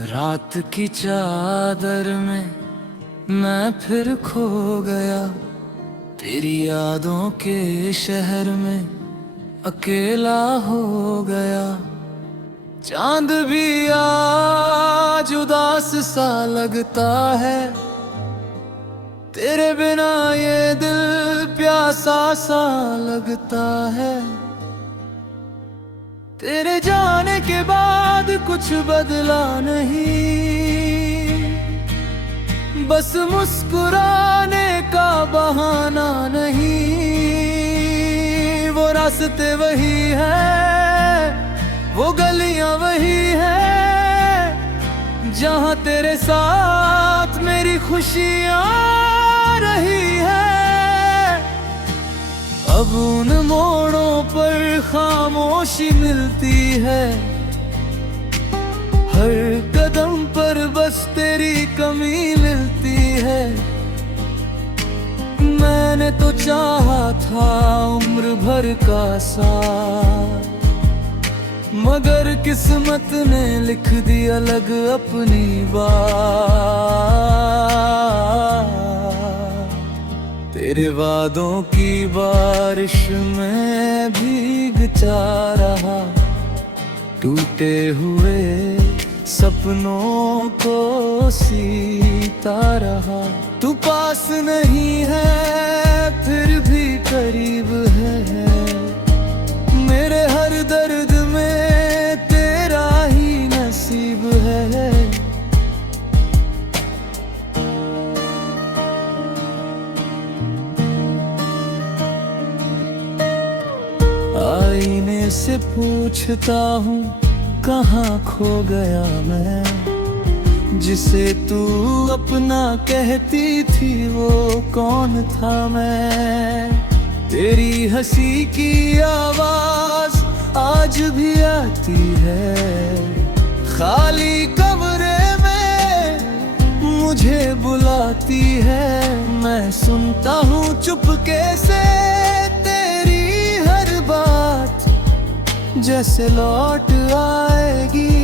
रात की चादर में मैं फिर खो गया, तेरी यादों के शहर में अकेला हो गया। चांद भी आज उदास सा लगता है, तेरे बिना ये दिल प्यासा सा लगता है। तेरे जाने के बाद कुछ बदला नहीं, बस मुस्कुराने का बहाना नहीं। वो रास्ते वही है, वो गलियां वही है, जहां तेरे साथ मेरी खुशियां रही है। अब उन मोड़ों पर खामोशी मिलती है, हर कदम पर बस तेरी कमी मिलती है। मैंने तो चाहा था उम्र भर का साथ, मगर किस्मत ने लिख दी अलग अपनी बात। तेरे वादों की बारिश में भीगता रहा, टूटे हुए सपनों को सीता रहा। तू पास नहीं है फिर भी करीब है, मेरे हर दर्द में तेरा ही नसीब है। आईने से पूछता हूँ कहाँ खो गया मैं, जिसे तू अपना कहती थी वो कौन था मैं। तेरी हंसी की आवाज आज भी आती है, खाली कमरे में मुझे बुलाती है। मैं सुनता हूँ चुपके से तेरी हर बात, जैसे लौट आएगी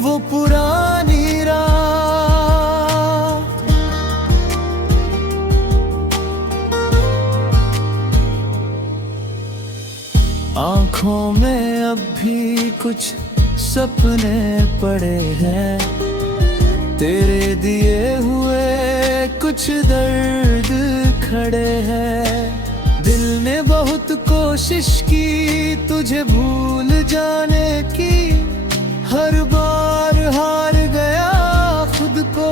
वो पुरानी रात। आँखों में अब भी कुछ सपने पड़े हैं, तेरे दिए हुए कुछ दर्द खड़े हैं। दिल ने बहुत कोशिश की तुझे भूल जाने की, हर बार हार गया खुद को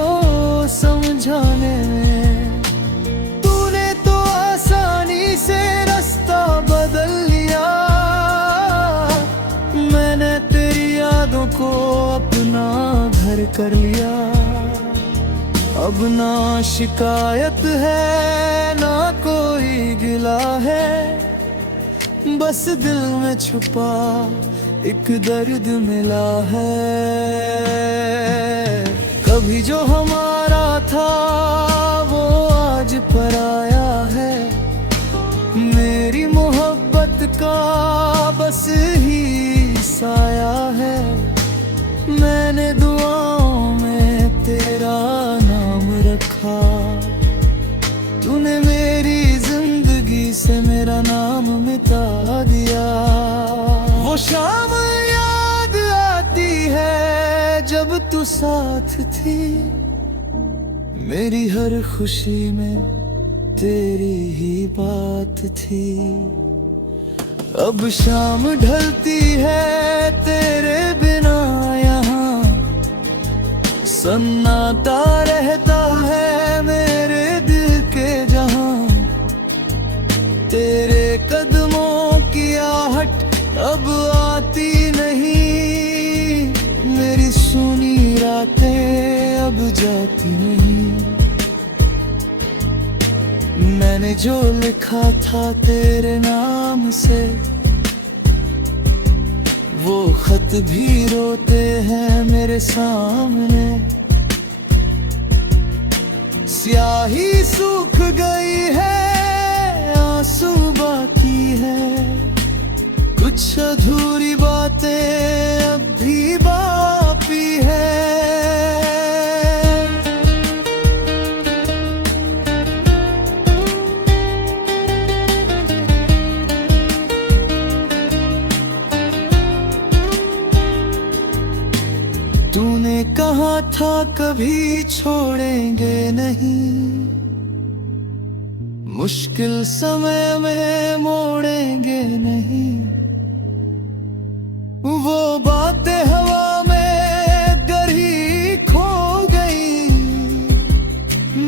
समझाने में। तूने तो आसानी से रास्ता बदल लिया, मैंने तेरी यादों को अपना घर कर लिया। अब ना शिकायत है ना कोई गिला है, बस दिल में छुपा एक दर्द मिला है। कभी जो हमारा था वो आज पराया है, मेरी मोहब्बत का बस ही साया है। मैंने दुआओं में तेरा नाम रखा, तूने मेरी जिंदगी से मेरा नाम मिटा दिया। वो शाम याद आती है जब तू साथ थी, मेरी हर खुशी में तेरी ही बात थी। अब शाम ढलती है तेरे बिना यहाँ, सन्नाटा रहता है मेरे दिल के जहां। तेरे कदमों की आहट अब आती नहीं, मेरी सुनी रातें अब जाती नहीं। मैंने जो लिखा था तेरे नाम से, वो खत भी रोते हैं मेरे सामने। स्याही सूख गई है आंसू बाकी है, कुछ अधूरी बातें अब भी बाकी है। था कभी छोड़ेंगे नहीं, मुश्किल समय में मोड़ेंगे नहीं। वो बातें हवा में गरी खो गई,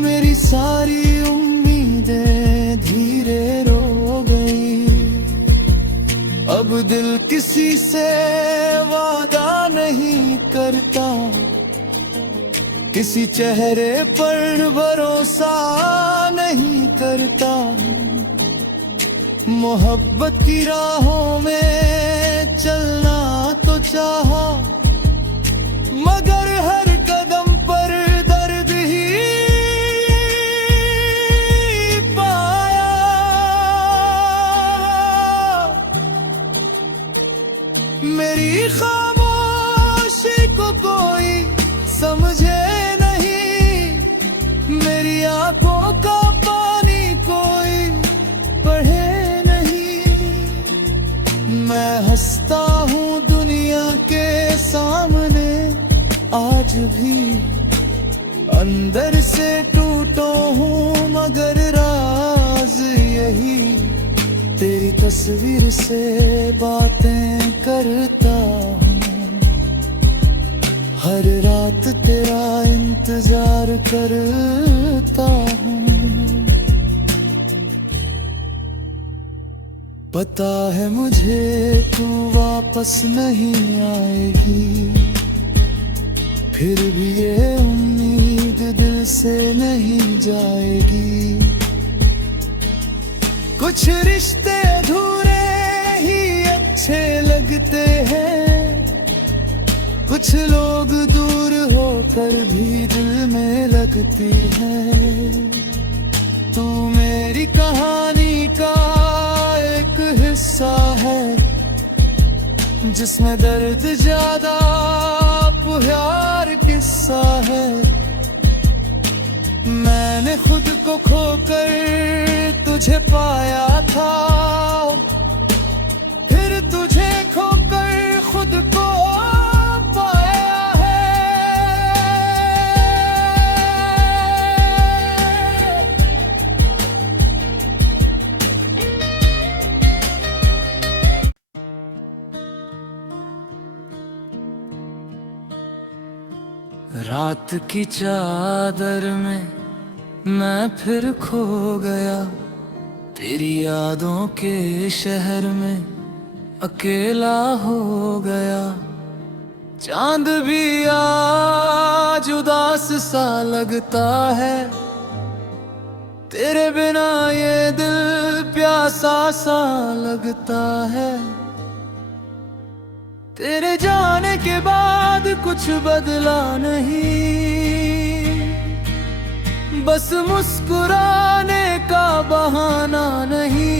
मेरी सारी उम्मीदें धीरे रो गई। अब दिल किसी से वादा नहीं करता, किसी चेहरे पर भरोसा नहीं करता। मोहब्बत की राहों में चलना तो चाहा, मगर हर कदम पर दर्द ही पाया। मेरी खामोशी को कोई समझे नहीं, मेरी आंखों का पानी कोई पढ़े नहीं। मैं हंसता हूँ दुनिया के सामने आज भी, अंदर से टूटा हूँ मगर राज यही। तेरी तस्वीर से बातें करता हूँ, हर रात तेरा इंतजार करता हूँ। पता है मुझे तू वापस नहीं आएगी, फिर भी ये उम्मीद दिल से नहीं जाएगी। कुछ रिश्ते अधूरे ही अच्छे लगते हैं, कुछ लोग दूर होकर भी दिल में लगती है। तू मेरी कहानी का एक हिस्सा है, जिसमें दर्द ज्यादा प्यार किस्सा है। मैंने खुद को खोकर तुझे पाया था, फिर तुझे खोकर खुद को पाया है। रात की चादर में मैं फिर खो गया, तेरी यादों के शहर में अकेला हो गया। चांद भी आज उदास सा लगता है, तेरे बिना ये दिल प्यासा सा लगता है। तेरे जाने के बाद कुछ बदला नहीं, बस मुस्कुराने का बहाना नहीं।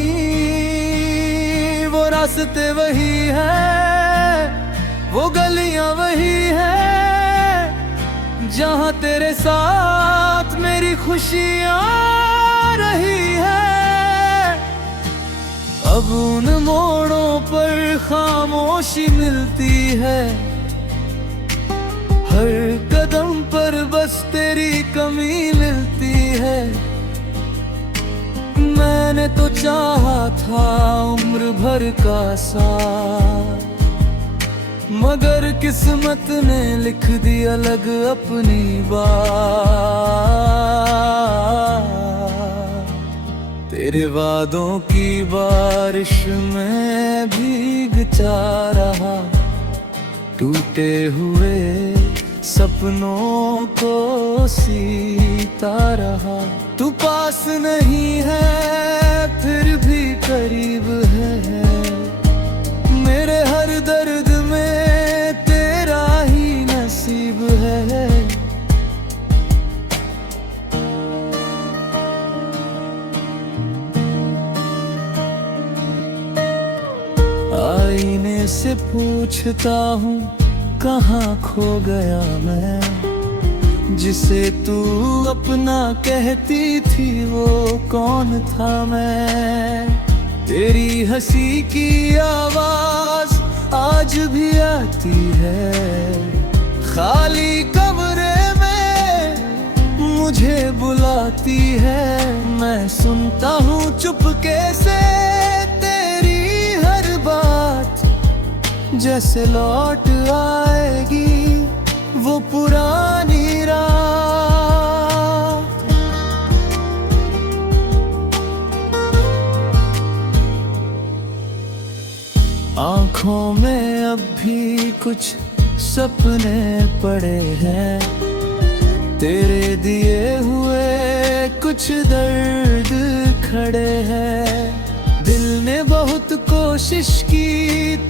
वो रास्ते वही है, वो गलियां वही है, जहां तेरे साथ मेरी खुशियां रही है। अब उन मोड़ों पर खामोशी मिलती है, हर कदम पर बस तेरी कमी मिलती है। मैंने तो चाहा था उम्र भर का साथ, मगर किस्मत ने लिख दी अलग अपनी बात। तेरे वादों की बारिश में भीगता रहा, टूटे हुए सपनों को सीता रहा। तू पास नहीं है फिर भी करीब है, मेरे हर दर्द में तेरा ही नसीब है। आईने से पूछता हूँ कहाँ खो गया मैं, जिसे तू अपना कहती थी वो कौन था मैं। तेरी हंसी की आवाज आज भी आती है, खाली कमरे मुझे बुलाती है, मैं सुनता हूँ चुपके से तेरी हर बात, जैसे लौट आएगी वो पुरानी रात। आँखों में अब भी कुछ सपने पड़े हैं, तेरे दिए हुए कुछ दर्द खड़े हैं। दिल ने बहुत कोशिश की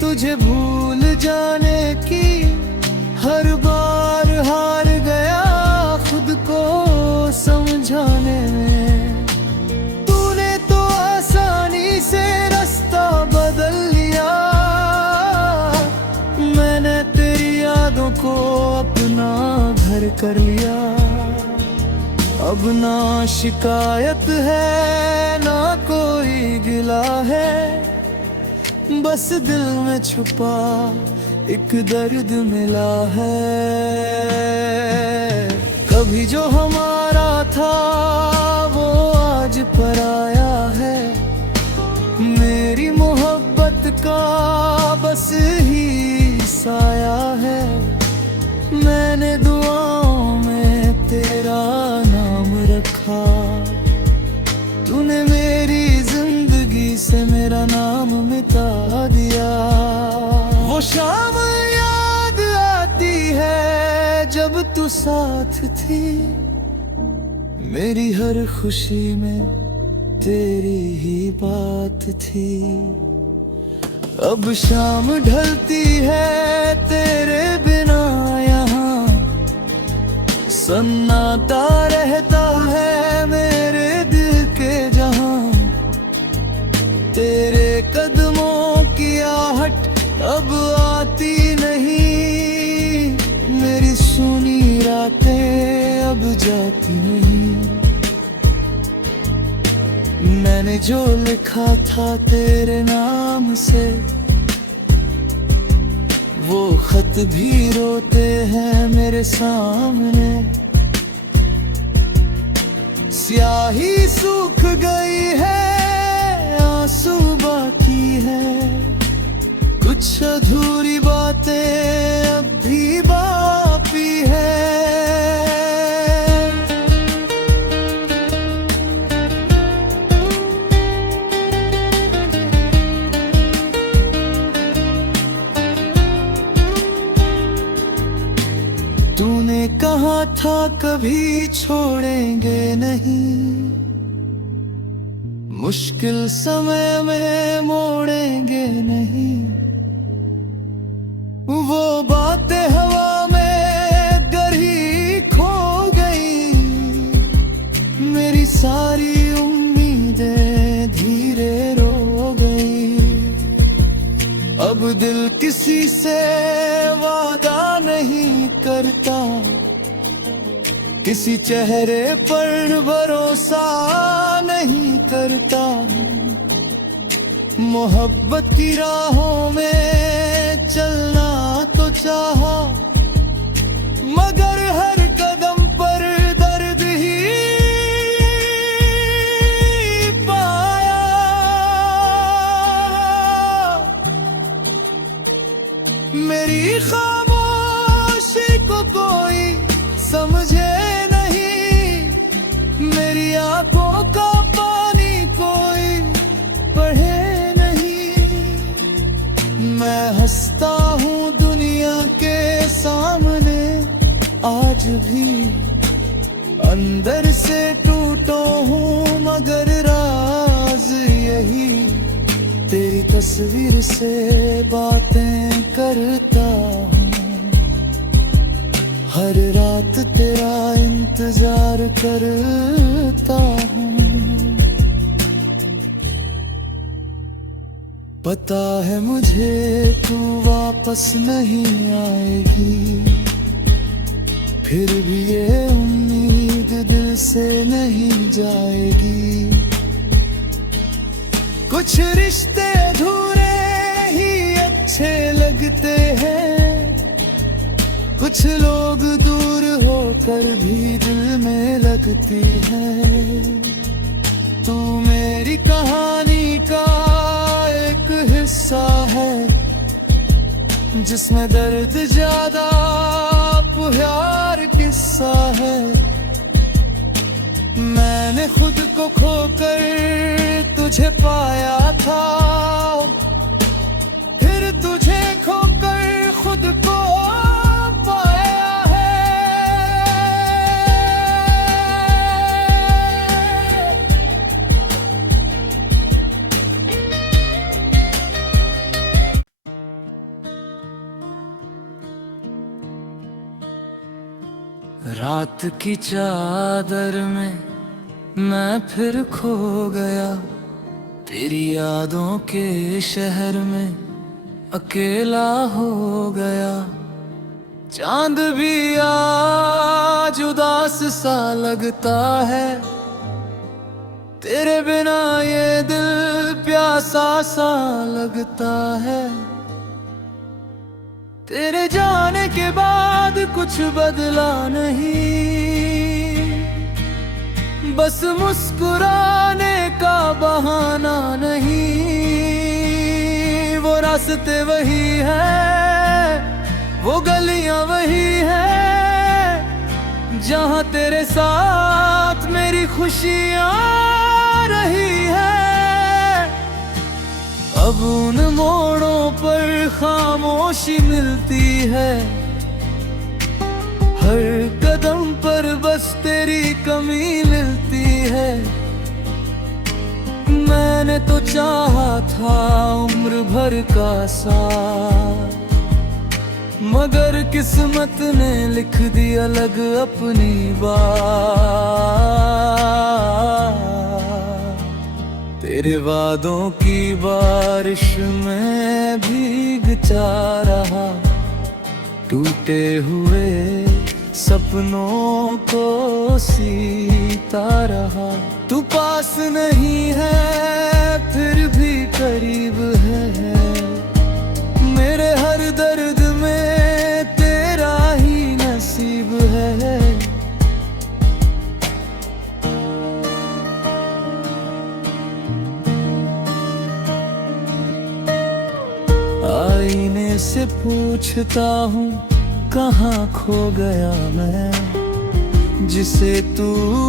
तुझे भूल जाने की, हर बार हार गया खुद को समझाने में। तूने तो आसानी से रास्ता बदल लिया, मैंने तेरी यादों को अपना घर कर लिया। अब ना शिकायत है ना कोई गिला है, बस दिल में छुपा एक दर्द मिला है। कभी जो हमारा था वो आज पराया है, मेरी मोहब्बत का बस ही साया है। मैंने दुआओं में तेरा नाम रखा, तूने मेरी जिंदगी से मेरा नाम मिटा दिया। वो शाम याद आती है जब तू साथ थी, मेरी हर खुशी में तेरी ही बात थी। अब शाम ढलती है तेरे बिना यहाँ, सन्नाटा रहता है मेरे दिल के जहां। तेरे कदमों की आहट अब आती नहीं, मेरी सुनी रातें अब जाती नहीं। मैंने जो लिखा था तेरे नाम से, वो खत भी रोते हैं मेरे सामने। स्याही सूख गई है, आंसू बाकी है, कुछ अधूरी बातें अब भी बाकी है। तूने कहा था कभी छोड़ेंगे नहीं, मुश्किल समय में मोड़ेंगे नहीं। वो बातें हवा में गर ही खो गई, मेरी सारी उम्मीदें धीरे रो गई। अब दिल किसी से वादा नहीं करता, किसी चेहरे पर भरोसा नहीं करता। मोहब्बत की राहों में चलना तो चाहा, मगर हर कदम पर दर्द ही पाया। मेरी खामोशी को कोई समझे नहीं, मेरी आंखों का पानी कोई पढ़े नहीं। मैं हंसता हूँ दुनिया के सामने आज भी, अंदर से टूटा हूँ मगर राज यही। तेरी तस्वीर से बातें करता हूँ, हर रात तेरा इंतजार करता हूँ। पता है मुझे तू वापस नहीं आएगी, फिर भी ये उम्मीद दिल से नहीं जाएगी। कुछ रिश्ते अधूरे ही अच्छे लगते हैं, कुछ लोग दूर होकर भी दिल में लगती है। तू मेरी कहानी का एक हिस्सा है, जिसमें दर्द ज्यादा प्यार किस्सा है। मैंने खुद को खोकर तुझे पाया था, फिर तुझे खोकर खुद को पाया है। रात की चादर में मैं फिर खो गया, तेरी यादों के शहर में अकेला हो गया। चांद भी आज उदास सा लगता है, तेरे बिना ये दिल प्यासा सा लगता है। तेरे जाने के बाद कुछ बदला नहीं, बस मुस्कुराने का बहाना नहीं। वो रास्ते वही है, वो गलियां वही है, जहां तेरे साथ मेरी खुशियां रही है। अब उन मोड़ों पर खामोशी मिलती है, हर कदम पर बस तेरी कमी मिलती है। मैंने तो चाहा था उम्र भर का साथ, मगर किस्मत ने लिख दी अलग अपनी बात। तेरे वादों की बारिश में भीगता रहा, टूटे हुए सपनों को सीता रहा। तू पास नहीं है फिर भी करीब है, मेरे हर दर्द में तेरा ही नसीब है। आईने से पूछता हूँ कहाँ खो गया मैं, जिसे तू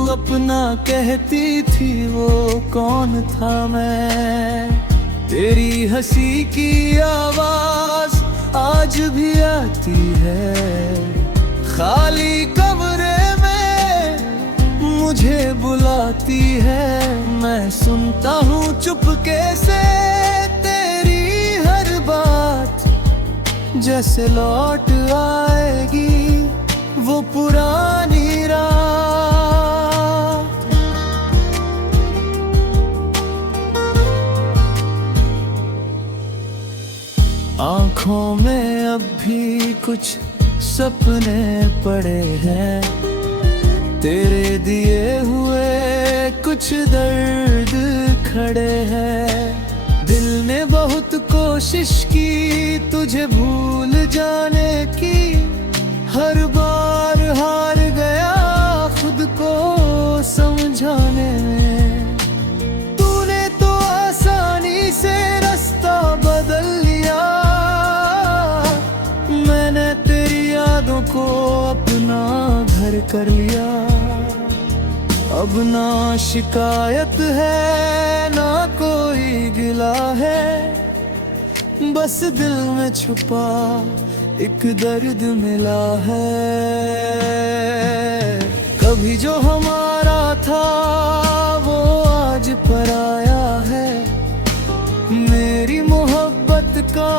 अपना कहती थी वो कौन था मैं। तेरी हंसी की आवाज आज भी आती है, खाली कमरे में मुझे बुलाती है। मैं सुनता हूँ चुपके से तेरी हर बात, जैसे लौट आएगी वो पुरानी रात। आँखों में अब भी कुछ सपने पड़े हैं, तेरे दिए हुए कुछ दर्द खड़े हैं। दिल ने बहुत कोशिश की तुझे भूल जाने की, हर बार हार गया खुद को समझाने में। तूने तो आसानी से रास्ता बदल लिया, मैंने तेरी यादों को अपना घर कर लिया। अब ना शिकायत है ना कोई गिला है, बस दिल में छुपा एक दर्द मिला है। कभी जो हमारा था वो आज पराया है, मेरी मोहब्बत का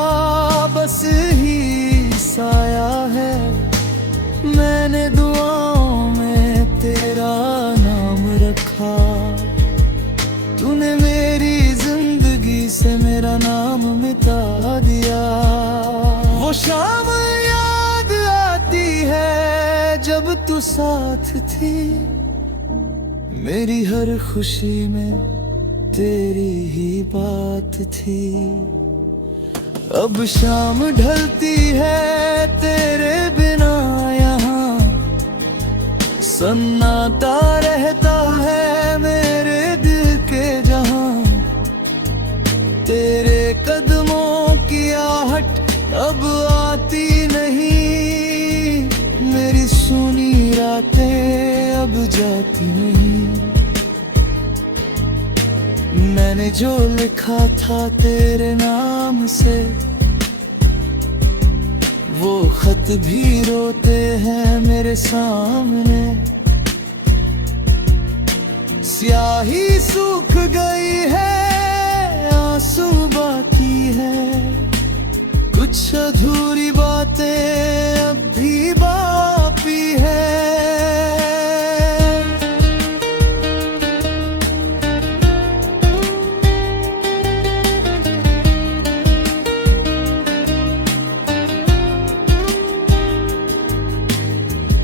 बस ही साया है। मैंने दुआओं में तेरा नाम रखा, तूने मेरी जिंदगी से मेरा नाम मिटा दिया। वो शाम याद आती है जब तू साथ थी, मेरी हर खुशी में तेरी ही बात थी। अब शाम ढलती है तेरे बिना सन्नाटा रहता है मेरे दिल के जहां, तेरे कदमों की आहट अब आती नहीं, मेरी सुनी रातें अब जाती नहीं। मैंने जो लिखा था तेरे नाम से, वो खत भी रोते हैं मेरे सामने। स्याही सूख गई है, आंसू बाकी है, कुछ अधूरी बातें अब भी बाकी है।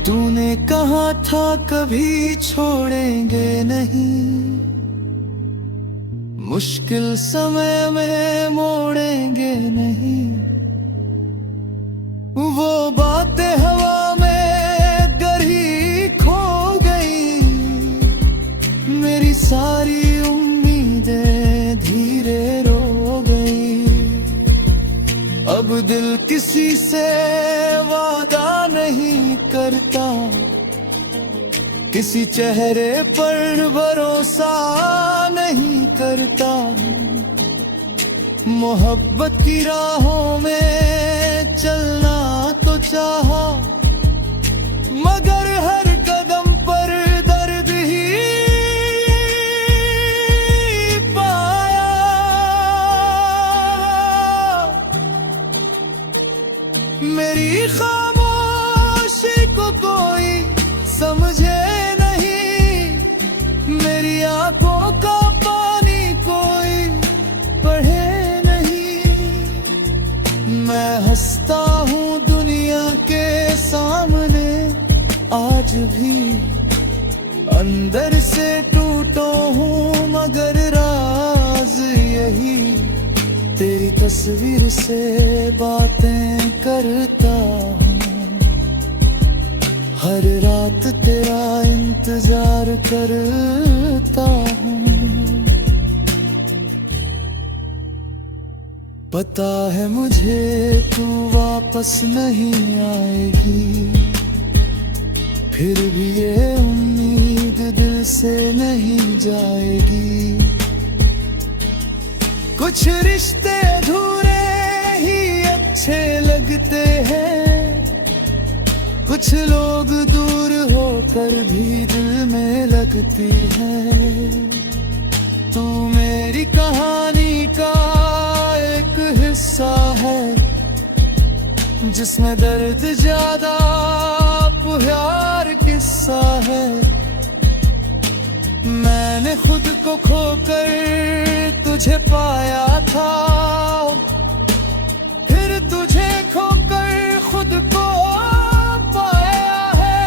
तूने कहा था कभी छोड़ेंगे नहीं, मुश्किल समय में मोड़ेंगे नहीं। वो बातें हवा में गरी खो गई, मेरी सारी उम्मीदें धीरे रो गई। अब दिल किसी से वादा नहीं करता, किसी चेहरे पर भरोसा नहीं करता। मोहब्बत की राहों में चलना तो चाहा, मगर हर कदम पर दर्द ही पाया। मेरी खामोशी को कोई समझे नहीं, मेरी आंखों का पानी कोई पढ़े नहीं। मैं हंसता हूँ दुनिया के सामने, आज भी अंदर से टूटा हूँ, मगर राज यही, तेरी तस्वीर से बातें करता हूँ। हर रात तेरा इंतजार करता हूँ। पता है मुझे तू वापस नहीं आएगी, फिर भी ये उम्मीद दिल से नहीं जाएगी। कुछ रिश्ते अधूरे ही अच्छे लगते हैं, कुछ लोग दूर होकर भी दिल में लगती है। तू मेरी कहानी का एक हिस्सा है, जिसमें दर्द ज्यादा प्यार किस्सा है। मैंने खुद को खोकर तुझे पाया था, फिर तुझे खोकर खुद को पाया है।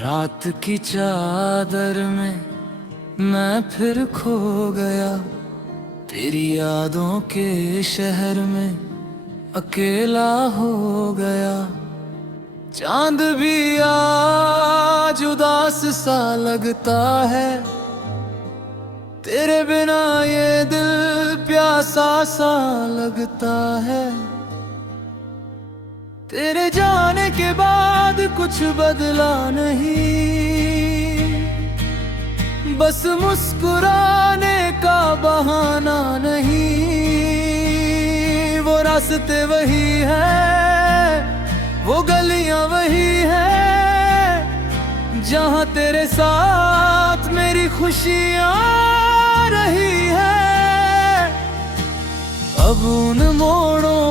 रात की चादर में मैं फिर खो गया, तेरी यादों के शहर में अकेला हो गया। चांद भी आज उदास सा लगता है, तेरे बिना ये दिल प्यासा सा लगता है। तेरे जाने के बाद कुछ बदला नहीं, बस मुस्कुराने का बहाना नहीं। वो रास्ते वही हैं, वो गलियां वही हैं, जहां तेरे साथ मेरी खुशियां रही है। अब उन मोड़ों